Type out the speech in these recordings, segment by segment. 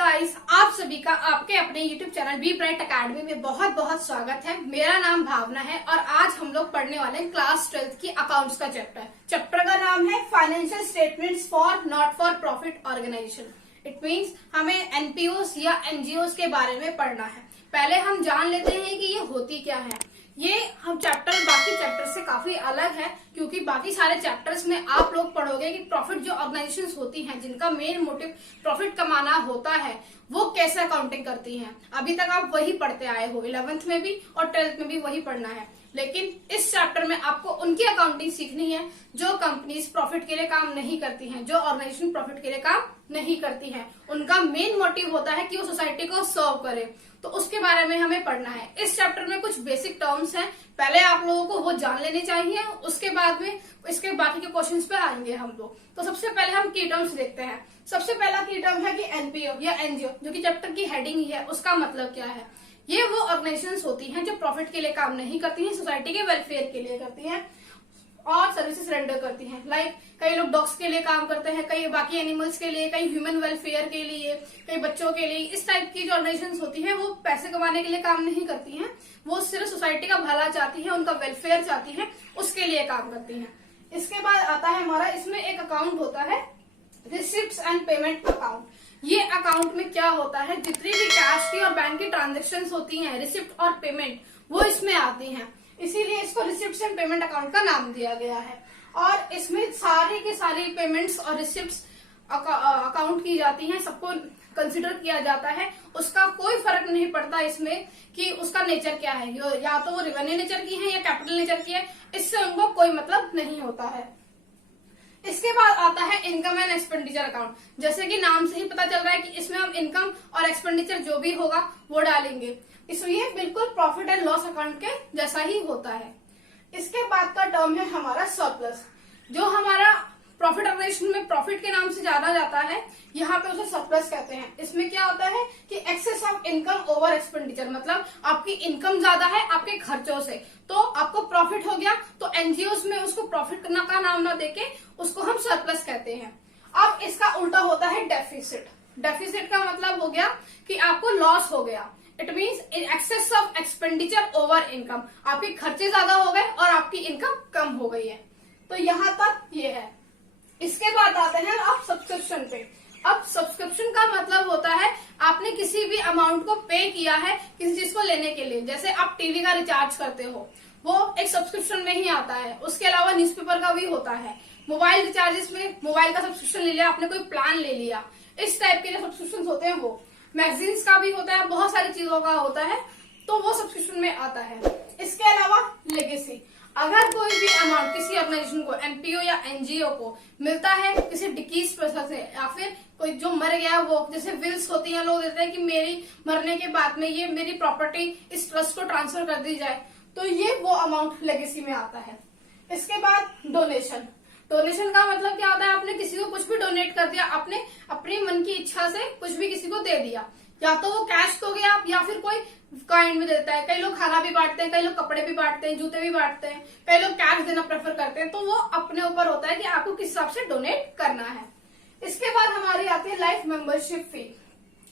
Guys, आप सभी का आपके अपने YouTube channel B bright academy में बहुत बहुत स्वागत है। मेरा नाम भावना है और आज हम लोग पढ़ने वाले हैं क्लास 12th की अकाउंट्स का चैप्टर का नाम है financial statements for not for profit organisation. It means हमें एनपीओस या एनजीओस के बारे में पढ़ना है। पहले हम जान लेते हैं कि ये होती क्या है। ये हम चैप्टर बाकी चैप्टर से काफी अलग है, क्योंकि बाकी सारे चैप्टर्स में आप लोग पढ़ोगे कि प्रॉफिट जो ऑर्गेनाइजेशंस होती हैं जिनका मेन मोटिव प्रॉफिट कमाना होता है वो कैसे अकाउंटिंग करती हैं। अभी तक आप वही पढ़ते आए हो, 11th में भी और 12th में भी वही पढ़ना है। लेकिन इस चैप्टर में आपको उनकी अकाउंटिंग सीखनी है जो कंपनीज प्रॉफिट के लिए काम नहीं करती हैं, जो ऑर्गेनाइजेशन प्रॉफिट के लिए काम नहीं करती हैं। उनका मेन मोटिव होता है कि वो सोसाइटी को सर्व करे, तो उसके बारे में हमें पढ़ना है। इस चैप्टर में कुछ बेसिक टर्म्स हैं, पहले आप लोगों को वो जान लेने चाहिए, उसके बाद में इसके बाकी के क्वेश्चंस पे आएंगे हम लोग। तो सबसे पहले हम की टर्म्स देखते हैं। सबसे पहला की टर्म है कि एनपीओ या एनजीओ, जो कि चैप्टर की हेडिंग ही है, उसका मतलब क्या है। ये वो ऑर्गेनाइजेशंस होती हैं जो प्रॉफिट के लिए काम नहीं करती हैं, सोसाइटी के वेलफेयर के लिए करती हैं और सर्विसेज रेंडर करती हैं। लाइक कई लोग डॉग्स के लिए काम करते हैं, कई बाकी एनिमल्स के लिए, कई ह्यूमन वेलफेयर के लिए, कई बच्चों के लिए। इस टाइप की जो ऑर्गेनाइजेशंस होती हैं वो पैसे कमाने के लिए काम नहीं करती हैं, वो सिर्फ सोसाइटी का भला चाहती है, उनका वेलफेयर चाहती है, उसके लिए काम करती हैं। इसके बाद आता है हमारा, इसमें एक अकाउंट होता है रिसिप्ट्स एंड पेमेंट अकाउंट। ये अकाउंट में क्या होता है, जितनी भी कैश की और बैंक की ट्रांजेक्शन होती है, रिसिप्ट और पेमेंट, वो इसमें आती है। इसीलिए इसको रिसिप्ट्स एंड पेमेंट अकाउंट का नाम दिया गया है। और इसमें सारे के सारे पेमेंट्स और रिसिप्ट्स अकाउंट की जाती हैं, सबको कंसिडर किया जाता है। उसका कोई फर्क नहीं पड़ता इसमें कि उसका नेचर क्या है, या तो वो रेवेन्यू नेचर की है या कैपिटल नेचर की है, इससे उनको कोई मतलब नहीं होता है। इसके बाद आता है इनकम एंड एक्सपेंडिचर अकाउंट। जैसे कि नाम से ही पता चल रहा है कि इसमें हम इनकम और एक्सपेंडिचर जो भी होगा वो डालेंगे, इसलिए बिल्कुल प्रॉफिट एंड लॉस अकाउंट के जैसा ही होता है। इसके बाद का टर्म है हमारा सरप्लस, जो हमारा प्रॉफिट ऑर्गेनाइजेशन में प्रॉफिट के नाम से जाना जाता है, यहाँ पे उसे सरप्लस कहते हैं। इसमें क्या होता है कि excess of income over expenditure, मतलब आपकी इनकम ज्यादा है आपके खर्चों से, तो आपको प्रॉफिट हो गया, तो एनजीओस में उसको प्रॉफिट का नाम ना देके उसको हम सरप्लस कहते हैं। अब इसका उल्टा होता है डेफिसिट। डेफिसिट का मतलब हो गया कि आपको लॉस हो गया। It means excess of expenditure over income, आपके खर्चे ज्यादा हो गए और आपकी इनकम कम हो गई है। तो यहाँ तक ये है। इसके बाद आते हैं अब सब्सक्रिप्शन पे। अब सब्सक्रिप्शन का मतलब होता है आपने किसी भी अमाउंट को पे किया है किसी चीज को लेने के लिए। जैसे आप टीवी का रिचार्ज करते हो, वो एक सब्सक्रिप्शन में ही आता है। उसके अलावा न्यूज़पेपर का भी होता है। मोबाइल रिचार्जेस में मोबाइल का सब्सक्रिप्शन ले लिया आपने, कोई प्लान ले लिया, इस टाइप के जो सब्सक्रिप्शन होते हैं वो। मैगजीन्स का भी होता है, बहुत सारी चीजों का होता है, तो वो सब्सक्रिप्शन में आता है। इसके अलावा लेगेसी, अगर कोई भी अमाउंट किसी ऑर्गेनाइजेशन को, एनपीओ या एनजीओ को मिलता है किसी डिकीज पर्सन से, या फिर कोई जो मर गया वो, जैसे विल्स होती हैं, लोग देते हैं कि मेरी मरने के बाद में ये मेरी प्रॉपर्टी इस ट्रस्ट को ट्रांसफर कर दी जाए, तो ये वो अमाउंट लेगेसी में आता है। इसके बाद डोनेशन। डोनेशन का मतलब क्या होता है, आपने किसी को कुछ भी डोनेट कर दिया, आपने अपनी मन की इच्छा से कुछ भी किसी को दे दिया, या तो वो कैश हो गया या फिर कोई काइंड में देता है। कई लोग खाना भी बांटते हैं, कई लोग कपड़े भी बांटते हैं, जूते भी बांटते हैं, कई लोग कैश देना प्रेफर करते हैं। तो वो अपने ऊपर होता है कि आपको किस हिसाब से डोनेट करना है। इसके बाद हमारी आती है life membership fee.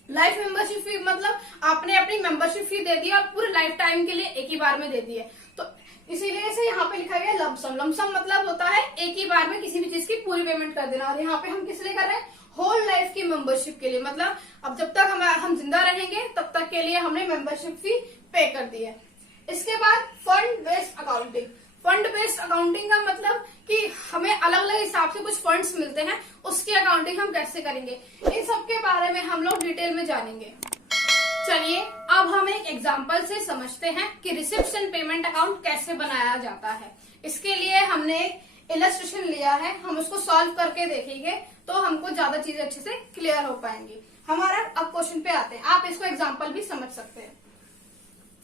Life membership fee मतलब आपने अपनी मेंबरशिप फी दे दी और पूरे लाइफ टाइम के लिए एक ही बार में दे दी है, तो इसीलिए इसे यहाँ पे लिखा गया लमसम। लमसम मतलब होता है एक ही बार में किसी भी चीज की पूरी पेमेंट कर देना। और यहाँ पे हम किस लिए कर रहे हैं, होल लाइफ की मेंबरशिप के लिए, मतलब अब जब तक हम जिंदा रहेंगे तब तक के लिए हमने मेंबरशिप फी पे कर दी है। इसके बाद fund based accounting. Fund based accounting का मतलब कि हमें अलग अलग हिसाब से कुछ फंड्स मिलते हैं, उसकी अकाउंटिंग हम कैसे करेंगे, इन सब के बारे में हम लोग डिटेल में जानेंगे। चलिए अब हम एक एग्जांपल से समझते हैं कि रिसिप्ट्स एंड पेमेंट अकाउंट कैसे बनाया जाता है। इसके लिए हमने एक इलस्ट्रेशन लिया है, हम उसको सॉल्व करके देखेंगे तो हमको ज्यादा चीजें अच्छे से क्लियर हो पाएंगी। हमारा अब क्वेश्चन पे आते हैं, आप इसको एग्जांपल भी समझ सकते हैं।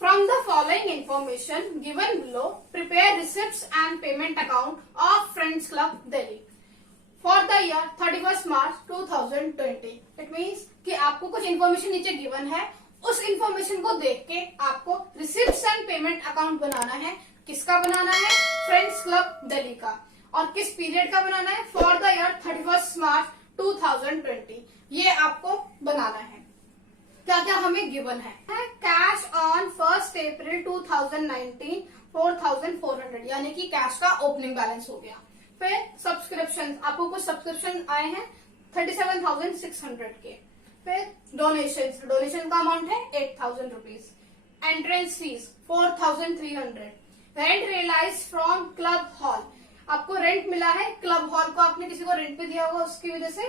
From the following information given below, prepare receipts and payment account of Friends Club Delhi for the year 31st March 2020. It means कि आपको कुछ इन्फॉर्मेशन नीचे गिवन है, उस इन्फॉर्मेशन को देख के आपको रिसिप्ट्स एंड पेमेंट अकाउंट बनाना है। किसका बनाना है, फ्रेंड्स क्लब दिल्ली का। और किस पीरियड का बनाना है, फॉर द ईयर 31st मार्च 2020, ये आपको बनाना है। हमें गिवन है कैश ऑन 1 अप्रैल 2019 4,400, यानी कि कैश का ओपनिंग बैलेंस हो गया। फिर सब्सक्रिप्शन, आपको कुछ सब्सक्रिप्शन आए हैं 37,600 के। फिर डोनेशन का अमाउंट है 8,000 rupees. Entrance fees 4,300। Rent realise from club hall, आपको रेंट मिला है क्लब हॉल को, आपने किसी को रेंट पे दिया होगा, उसकी वजह से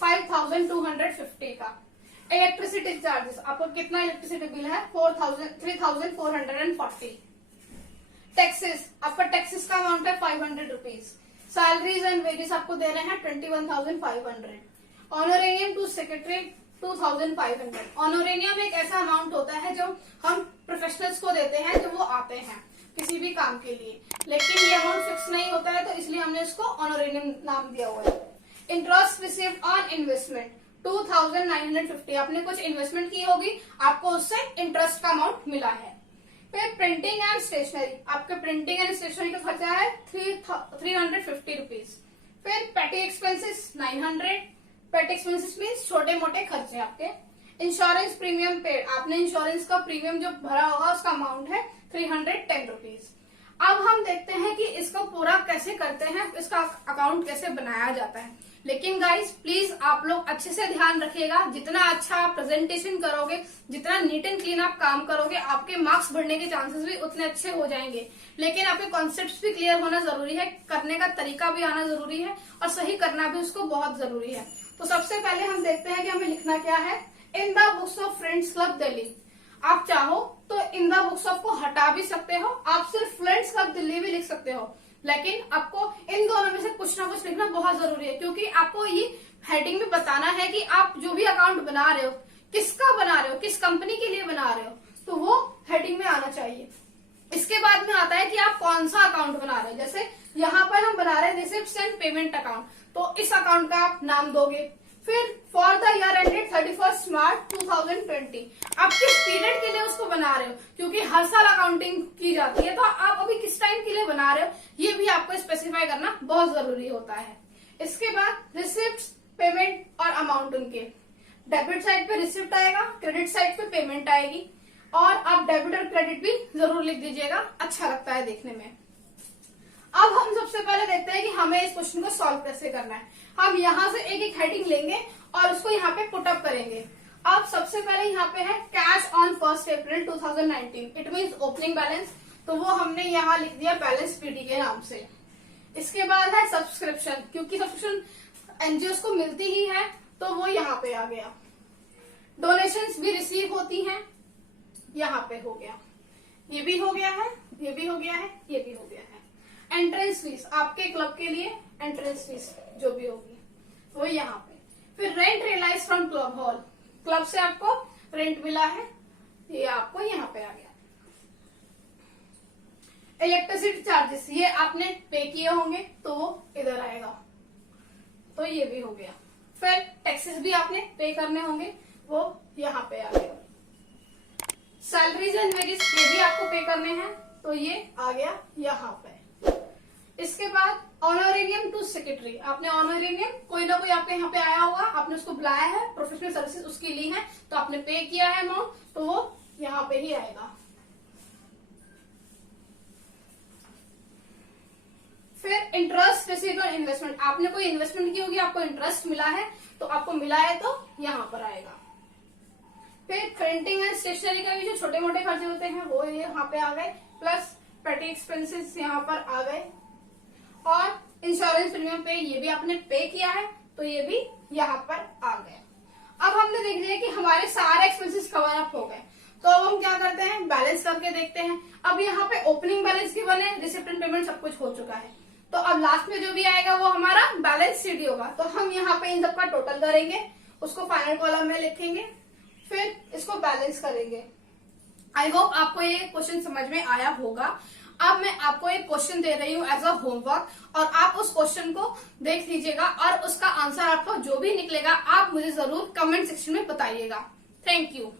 5,250 का। इलेक्ट्रिसिटी चार्जेस, आपको कितना इलेक्ट्रिसिटी बिल है 3,440। टैक्सेस, आपका टैक्सेस का अमाउंट है 500 रुपीज। सैलरीज एंड वेजेस आपको दे रहे हैं 21,500। ऑनोरेनियम टू सेक्रेटरी 2,500। ऑनोरेनियम एक ऐसा अमाउंट होता है जो हम प्रोफेशनल्स को देते हैं जो वो आते हैं किसी भी काम के लिए, लेकिन ये अमाउंट फिक्स नहीं होता है, तो इसलिए हमने इसको ऑनोरेनियम नाम दिया हुआ है। इंटरेस्ट रिसीव्ड ऑन इन्वेस्टमेंट 2,950, आपने कुछ इन्वेस्टमेंट की होगी, आपको उससे इंटरेस्ट का अमाउंट मिला है। फिर प्रिंटिंग एंड स्टेशनरी, आपके प्रिंटिंग एंड स्टेशनरी का खर्चा है 350 रुपीज। फिर पेटी एक्सपेंसेस 900, पेटी एक्सपेंसेस मीन्स छोटे मोटे खर्चे आपके। इंश्योरेंस प्रीमियम पेड, आपने इंश्योरेंस का प्रीमियम जो भरा होगा उसका अमाउंट है 310 रुपीज। अब हम देखते हैं कि इसको पूरा कैसे करते हैं, इसका अकाउंट कैसे बनाया जाता है। लेकिन गाइस प्लीज आप लोग अच्छे से ध्यान रखिएगा, जितना अच्छा आप प्रेजेंटेशन करोगे, जितना नीट एंड क्लीन आप काम करोगे, आपके मार्क्स बढ़ने के चांसेस भी उतने अच्छे हो जाएंगे। लेकिन आपके कॉन्सेप्ट्स भी क्लियर होना जरूरी है, करने का तरीका भी आना जरूरी है, और सही करना भी उसको बहुत जरूरी है। तो सबसे पहले हम देखते हैं कि हमें लिखना क्या है। In the books of friends club Delhi, आप चाहो तो इन द बुक्स ऑफ को हटा भी सकते हो, आप सिर्फ फ्रेंड्स क्लब दिल्ली भी लिख सकते हो, लेकिन आपको इन दोनों में से कुछ ना कुछ लिखना बहुत जरूरी है, क्योंकि आपको ये हेडिंग में बताना है कि आप जो भी अकाउंट बना रहे हो, किसका बना रहे हो, किस कंपनी के लिए बना रहे हो, तो वो हेडिंग में आना चाहिए। इसके बाद में आता है कि आप कौन सा अकाउंट बना रहे हो। जैसे यहाँ पर हम बना रहे हैं रिसिप्ट्स एंड पेमेंट अकाउंट, तो इस अकाउंट का आप नाम दोगे। फिर फॉर द ईयर एंडेड 31 मार्च 2020, आप किस पीरियड के लिए उसको बना रहे हो, क्योंकि हर साल अकाउंटिंग की जाती है, तो आप अभी किस टाइम के लिए बना रहे हो ये भी आपको स्पेसिफाई करना बहुत जरूरी होता है। इसके बाद रिसिप्ट, पेमेंट और अमाउंट, उनके डेबिट साइड पे रिसिप्ट आएगा, क्रेडिट साइड पे पेमेंट आएगी, और आप डेबिट और क्रेडिट भी जरूर लिख दीजिएगा, अच्छा लगता है देखने में। अब हम सबसे पहले देखते हैं कि हमें इस क्वेश्चन को सॉल्व कैसे करना है। हम यहाँ से एक एक हेडिंग लेंगे और उसको यहाँ पे पुट अप करेंगे। अब सबसे पहले यहाँ पे है cash on 1 April 2019, it means opening balance, तो वो हमने यहाँ लिख दिया बैलेंस पीडी के नाम से। इसके बाद है सब्सक्रिप्शन, क्योंकि सब्सक्रिप्शन एनजीओ को मिलती ही है, तो वो यहाँ पे आ गया। डोनेशंस भी रिसीव होती हैं, यहाँ पे हो गया, ये भी हो गया है, ये भी हो गया है, ये भी हो गया है। एंट्रेंस फीस, आपके क्लब के लिए एंट्रेंस फीस जो भी होगी वो यहाँ पे। फिर rent realise from club hall, club से आपको रेंट मिला है, ये आपको यहाँ पे आ गया। इलेक्ट्रिसिटी चार्जेस, ये आपने पे किए होंगे तो वो इधर आएगा, तो ये भी हो गया। फिर टैक्सेस भी आपने पे करने होंगे, वो यहाँ पे आ गया। सैलरीज एंड वेजेस, ये भी आपको पे करने हैं, तो ये आ गया यहाँ पे। इसके बाद ऑनोरेनियम टू सेक्रेटरी, आपने ऑनोरेनियम कोई ना कोई आपके यहाँ पे आया होगा, आपने उसको बुलाया है, प्रोफेशनल सर्विसेज उसकी ली है, तो आपने पे किया है अमाउंट, तो वो यहाँ पे ही आएगा। फिर इंटरेस्ट रिसीव्ड ऑन इन्वेस्टमेंट, आपने कोई इन्वेस्टमेंट की होगी, आपको इंटरेस्ट मिला है, तो आपको मिला है तो यहाँ पर आएगा। फिर प्रिंटिंग एंड स्टेशनरी का भी जो छोटे मोटे खर्चे होते हैं वो यहाँ पे आ गए, प्लस पेटी एक्सपेंसेस यहाँ पर आ गए, और इंश्योरेंस प्रीमियम पे ये भी आपने पे किया है, तो ये भी यहाँ पर आ गया। अब हमने देख लिया कि हमारे सारे एक्सपेंसेस कवर अप हो गए, तो अब हम क्या करते हैं, बैलेंस करके देखते हैं। अब यहाँ पे ओपनिंग बैलेंस की बने, रिसिप्ट एंड पेमेंट सब कुछ हो चुका है, तो अब लास्ट में जो भी आएगा वो हमारा बैलेंस सीडी होगा। तो हम यहाँ पे इन सबका टोटल करेंगे, उसको फाइनल कॉलम में लिखेंगे, फिर इसको बैलेंस करेंगे। आई होप आपको ये क्वेश्चन समझ में आया होगा। अब मैं आपको एक क्वेश्चन दे रही हूँ एज अ होमवर्क, और आप उस क्वेश्चन को देख लीजिएगा, और उसका आंसर आपको जो भी निकलेगा आप मुझे जरूर कमेंट सेक्शन में बताइएगा। Thank you.